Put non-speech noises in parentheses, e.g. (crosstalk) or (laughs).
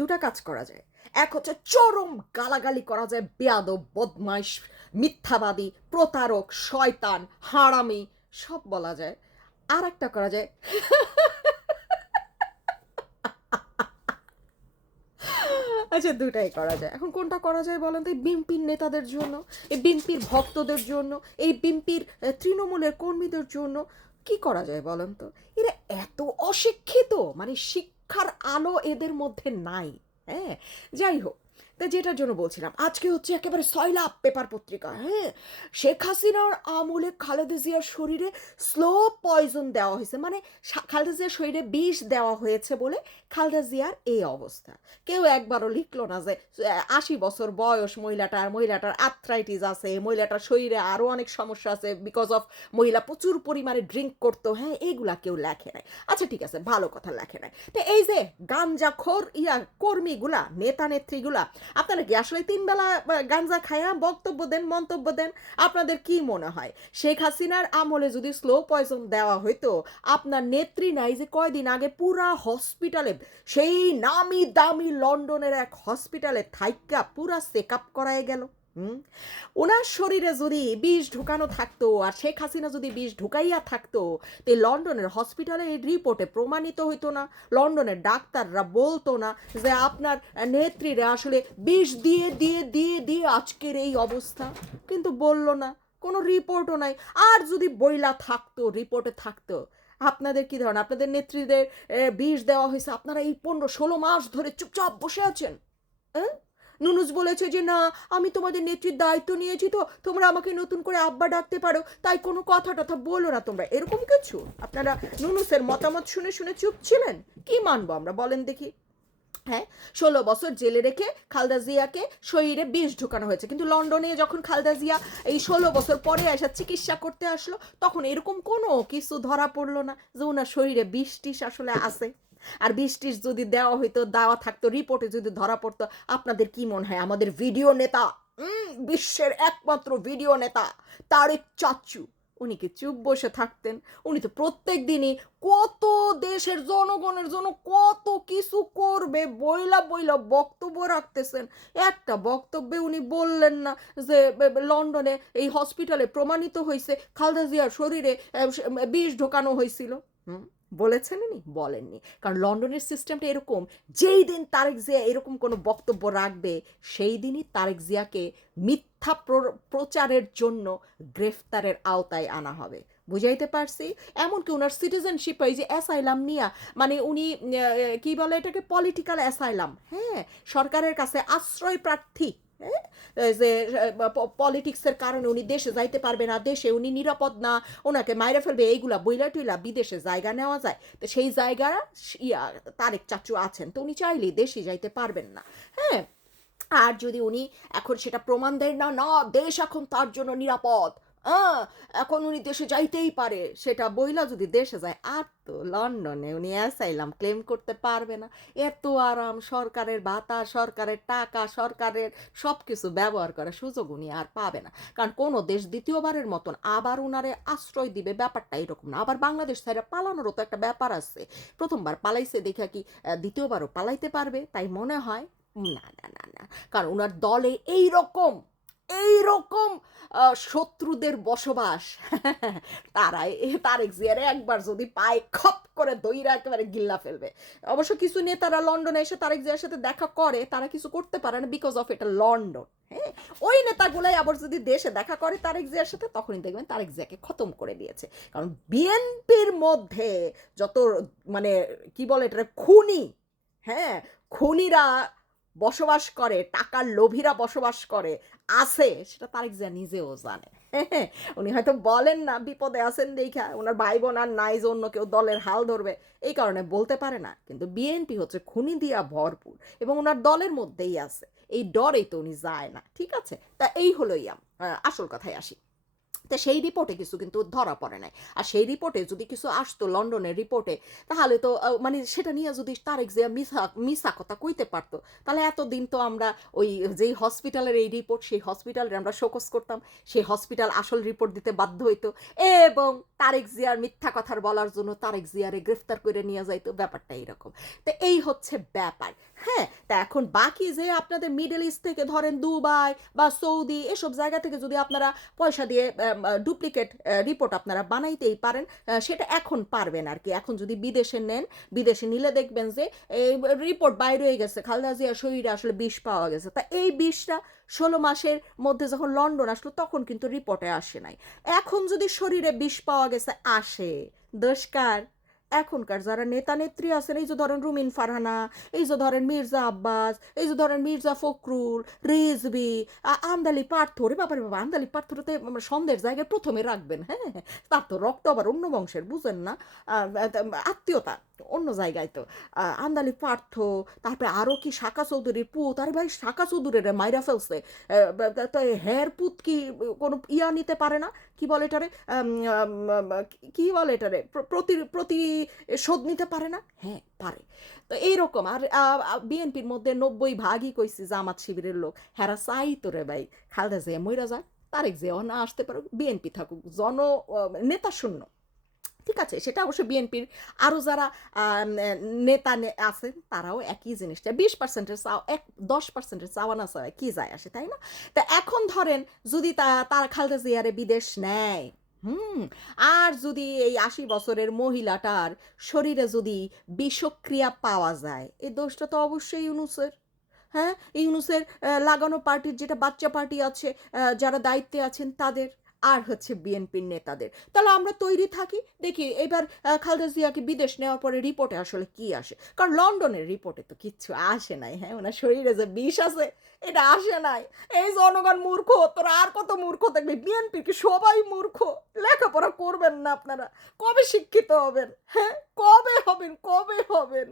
দুটা কাজ করা যায়। এক হচ্ছে চরম গালাগালি করা যায়, বেয়াদব, বদমাইশ, মিথ্যাবাদী, প্রতারক, শয়তান, হারামি, সব বলা যায়। আর একটা করা যায়। আচ্ছা দুটাই করা যায়। এখন কোনটা করা যায় বলেন তো? এই বিএনপির নেতাদের জন্য, এই বিএনপির ভক্তদের জন্য, এই বিএনপির তৃণমূলের কর্মীদের জন্য কি করা যায় বলেন তো? এরা এত অশিক্ষিত মানে শিক্ষার আলো এদের মধ্যে নাই হ্যাঁ? যাই হোক তা যেটার জন্য বলছিলাম, আজকে হচ্ছে একেবারে সয়লাভ পেপার পত্রিকা হ্যাঁ? শেখ হাসিনার আমলে খালেদা জিয়ার শরীরে স্লো পয়জন দেওয়া হয়েছে মানে খালেদা জিয়ার শরীরে বিষ দেওয়া হয়েছে বলে খালেদা জিয়ার এই অবস্থা। কেউ একবারও লিখলো না যে আশি বছর বয়স মহিলাটার মহিলাটার আর্থ্রাইটিস আছে, মহিলাটার শরীরে আরও অনেক সমস্যা আছে বিকজ অফ মহিলা প্রচুর পরিমাণে ড্রিঙ্ক করতো হ্যাঁ? এইগুলা কেউ লেখে নাই। আচ্ছা ঠিক আছে, ভালো কথা লেখে নাই। তো এই যে গাঞ্জাখোর ইয়া কর্মীগুলা নেতা নেত্রীগুলা আপনারা কি আসলে তিন বেলা গাঞ্জা খায়া বক্তব্য দেন, মন্তব্য দেন? আপনাদের কি মনে হয়? শেখ হাসিনার আমলে যদি স্লো পয়জন দেওয়া হইতো, আপনার নেত্রী নাই যে কয়দিন আগে পুরা হসপিটালে সেই নামি দামি লন্ডনের এক হসপিটালে থাইকা পুরা চেক আপ করায় গেল। ওনার শরীরে যদি বিষ ঢুকানো থাকতো আর শেখ হাসিনা যদি বিষ ঢুকাইয়া থাকতো, তো লন্ডনের হসপিটালে এই রিপোর্টে প্রমাণিত হইতো না, লন্ডনের ডাক্তাররা বলতো না যে আপনার নেত্রীরা আসলে বিষ দিয়ে দিয়ে দিয়ে দিয়ে আজকের এই অবস্থা। কিন্তু বলল না, কোনো রিপোর্টও নাই। আর যদি বইলা থাকতো, রিপোর্টে থাকতো, আপনাদের কি ধরনের আপনাদের নেত্রীদের বিষ দেওয়া হয়েছে, আপনারা এই পনেরো ষোলো মাস ধরে চুপচাপ বসে আছেন? হ্যাঁ? নুনুস বলেছে যে, না, আমি তোমাদের নেত্রীর দায়িত্ব নিয়েছি তো, তোমরা আমাকে নতুন করে আব্বা ডাকতে পারো, তাই কোনো কথা টথা বলো না তোমরা। এরকম কিছু? আপনারা নুনুসের মতামত শুনে শুনে চুপ ছিলেন? কি মানবো আমরা? বলেন দেখি। হ্যাঁ ষোলো বছর জেলে রেখে খালদা জিয়াকে শরীরে বিষ ঢোকানো হয়েছে। কিন্তু লন্ডনে যখন খালদা জিয়া এই ষোলো বছর পরে এসে চিকিৎসা করতে আসলো, তখন এরকম কোনো কিছু ধরা পড়ল না যে ওনার শরীরে বিষ টিস আসলে আছে। আর বিষ টিস যদি দেওয়া হইতো, দেওয়া থাকতো, রিপোর্টে যদি ধরা পড়তো, আপনাদের কি মনে হয়? আমাদের ভিডিও নেতা বিশ্বের একমাত্র ভিডিও নেতা, তারেক চাচ্চু উনি কি চুপ বসে থাকতেন? উনি তো প্রত্যেক দিনই কত দেশের জনগণের জন্য কত কিছু করবে, বইলা বইলা বক্তব্য রাখতেছেন। একটা বক্তব্যে উনি বললেন না যে লন্ডনে এই হসপিটালে প্রমাণিত হয়েছে খালদা জিয়ার শরীরে বিষ ঢোকানো হয়েছিল হুম? বলেছেন উনি? বলেননি। কারণ লন্ডনের সিস্টেমটা এরকম, যেই দিন তারেক জিয়া এরকম কোনো বক্তব্য রাখবে, সেই দিনই তারেক জিয়াকে মিথ্যা প্রচারের জন্য গ্রেফতারের আওতায় আনা হবে। বুঝাইতে পারছি? এমনকি ওনার সিটিজেনশিপ এই যে অ্যাসাইলাম নিয়া মানে উনি কি বলে এটাকে? পলিটিক্যাল অ্যাসাইলাম হ্যাঁ সরকারের কাছে আশ্রয় প্রার্থী যে পলিটিক্সের কারণে উনি দেশে যাইতে পারবে না, দেশে উনি নিরাপদ না ওনাকে মাইরে ফেলবে, এইগুলা বইলা টুইলা বিদেশে জায়গা নেওয়া যায়। তো সেই জায়গা, ইয়া, তারেক চাচু আছেন, তো উনি চাইলেই দেশে যাইতে পারবেন না। হ্যাঁ আর যদি উনি এখন সেটা প্রমাণ দেন না না, দেশ এখন তার জন্য নিরাপদ। এখন উনি দেশে যাইতেই পারে। সেটা বইলা যদি দেশে যায়, আর তো লন্ডনে উনি অ্যাসাইলাম ক্লেম করতে পারবে না। এত আরাম, সরকারের ভাতা, সরকারের টাকা, সরকারের সব কিছু ব্যবহার করার সুযোগ উনি আর পাবে না। কারণ কোনো দেশ দ্বিতীয়বারের মতন আবার উনারে আশ্রয় দিবে, ব্যাপারটা এরকম না। আবার বাংলাদেশ ছাড়া পালানোরও তো একটা ব্যাপার আছে। প্রথমবার পালাইছে, দেখা কি দ্বিতীয়বারও পালাইতে পারবে, তাই মনে হয় না না না না। কারণ ওনার দলে এই রকম এই রকম শত্রুদের বসবাস (laughs) তারাই তারেক জিয়ারে একবার যদি পায় খপ করে দইরা একেবারে গিল্লা ফেলবে। অবশ্য কিছু নেতারা লন্ডনে এসে তারেক জিয়ার সাথে দেখা করে, তারা কিছু করতে পারে না বিকজ অফ এটা লন্ডন হ্যাঁ? ওই নেতাগুলাই আবার যদি দেশে দেখা করে তারেক জিয়ার সাথে, তখনই দেখবেন তারেক জিয়াকে খতম করে দিয়েছে। কারণ বিএনপির মধ্যে যত মানে কি বলে এটা খুনি হ্যাঁ? খুনিরা বসবাস করে টাকার লোভীরা বসবাস করে আছে সেটা তারেক জিয়া নিজেও জানে। (laughs) উনি হয়তো বলেন না বিপদে আছেন দেখা ওনার ভাই বোন আর নাই যে অন্য কেউ দলের হাল ধরবে এই কারণে বলতে পারে না কিন্তু বিএনপি হচ্ছে খুনি দিয়া ভরপুর এবং ওনার দলের মধ্যেই আছে এই ডরেই তো উনি যায় না ঠিক আছে? তা এই হলোই আহ, আসল কথায় আসি। তা সেই রিপোর্টে কিছু কিন্তু ধরা পড়ে নাই। আর সেই রিপোর্টে যদি কিছু আসতো লন্ডনের রিপোর্টে তাহলে তো মানে সেটা নিয়ে যদি তারেক জিয়া মিসা মিসা কথা কইতে পারতো, তাহলে এতদিন তো আমরা ওই যেই হসপিটালের এই রিপোর্ট সেই হসপিটালের আমরা শোকস করতাম, সেই হসপিটাল আসল রিপোর্ট দিতে বাধ্য হইতো, এবং তারেক জিয়ার মিথ্যা কথার বলার জন্য তারেক জিয়ারে গ্রেফতার করে নিয়ে যাইতো, ব্যাপারটা এইরকম। তো এই হচ্ছে ব্যাপার। হ্যাঁ তা এখন বাকি যে আপনাদের মিডল ইস্ট থেকে ধরেন দুবাই বা সৌদি, এসব জায়গা থেকে যদি আপনারা পয়সা দিয়ে ডুপ্লিকেট রিপোর্ট আপনারা বানাইতেই পারেন সেটা এখন পারবেন আর কি। এখন যদি বিদেশে নেন, বিদেশে নিলে দেখবেন যে এই রিপোর্ট বাইরে হয়ে গেছে। খালেদা জিয়ার শরীরে আসলে বিষ পাওয়া গেছে। তা এই বিষটা ষোলো মাসের মধ্যে যখন লন্ডন আসলো, তখন কিন্তু রিপোর্টে আসে নাই। এখন যদি শরীরে বিষ পাওয়া গেছে, আসে। দোষকার এখনকার যারা নেতা নেত্রী আছেন, এই যে ধরেন রুমিন ফারহানা, এই যে ধরেন মির্জা আব্বাস, এই যে ধরেন মির্জা ফখরুল রেজবি আমদালি পার্থ, রে বাবারে বাবা আমদালি পার্থরতে সন্দেহের জায়গায় প্রথমে রাখবেন হ্যাঁ? তার তো রক্ত আবার অন্য বংশের, বুঝেন না? আত্মীয়তা। অন্য জায়গায় তো। আন্দালি পার্থ, তারপরে আরও কি শাখা চৌধুরীর পুত, আরে ভাই শাখা চৌধুরীর মাইরা ফেলছে। তো হের পুত কি কোনো ইয়া নিতে পারে না? কি বলে এটারে? কি বলে এটারে? প্র- প্রতি প্রতিশোধ নিতে পারে না? হ্যাঁ পারে। তো এইরকম, আর বিএনপির মধ্যে নব্বই ভাগই কইছি জামাত শিবিরের লোক। হেরা চাই তো রে ভাই। খালদা যে মইরা যায়, তারেক যে না আসতে পারুক, বিএনপি থাকুক। জন নেতা শূন্য। ঠিক আছে, সেটা অবশ্য বিএনপির আরও যারা নেতা আছেন, তারাও একই জিনিসটা। বিশ পার্সেন্টের চাও, এক, দশ পার্সেন্টের চাওয়া না চাওয়া কি যায় আসে, তাই না? তা এখন ধরেন যদি তা, তারা খালদা জিয়ারে বিদেশ নেয়, হুম, আর যদি এই আশি বছরের মহিলাটার শরীরে যদি বিষক্রিয়া পাওয়া যায়, এই দোষটা তো অবশ্যই ইউনুসের হ্যাঁ? ইউনুসের লাগানো পার্টির যেটা বাচ্চা পার্টি আছে যারা দায়িত্বে আছেন তাদের আর হচ্ছে বিএনপির নেতাদের। তাহলে আমরা তৈরি থাকি, দেখি এবার খালেদা জিয়াকে বিদেশ নেওয়ার পরে রিপোর্টে আসলে কি আসে? কারণ লন্ডনের রিপোর্টে তো কিচ্ছু আসে নাই হ্যাঁ? ওনার শরীরে যে বিষ আছে, এটা আসে নাই। এই জনগণ মূর্খ, তোরা আর কত মূর্খ দেখবি? বিএনপির কি সবাই মূর্খ? লেখাপড়া করবেন না আপনারা। কবে শিক্ষিত হবেন হ্যাঁ? কবে হবেন কবে হবেন?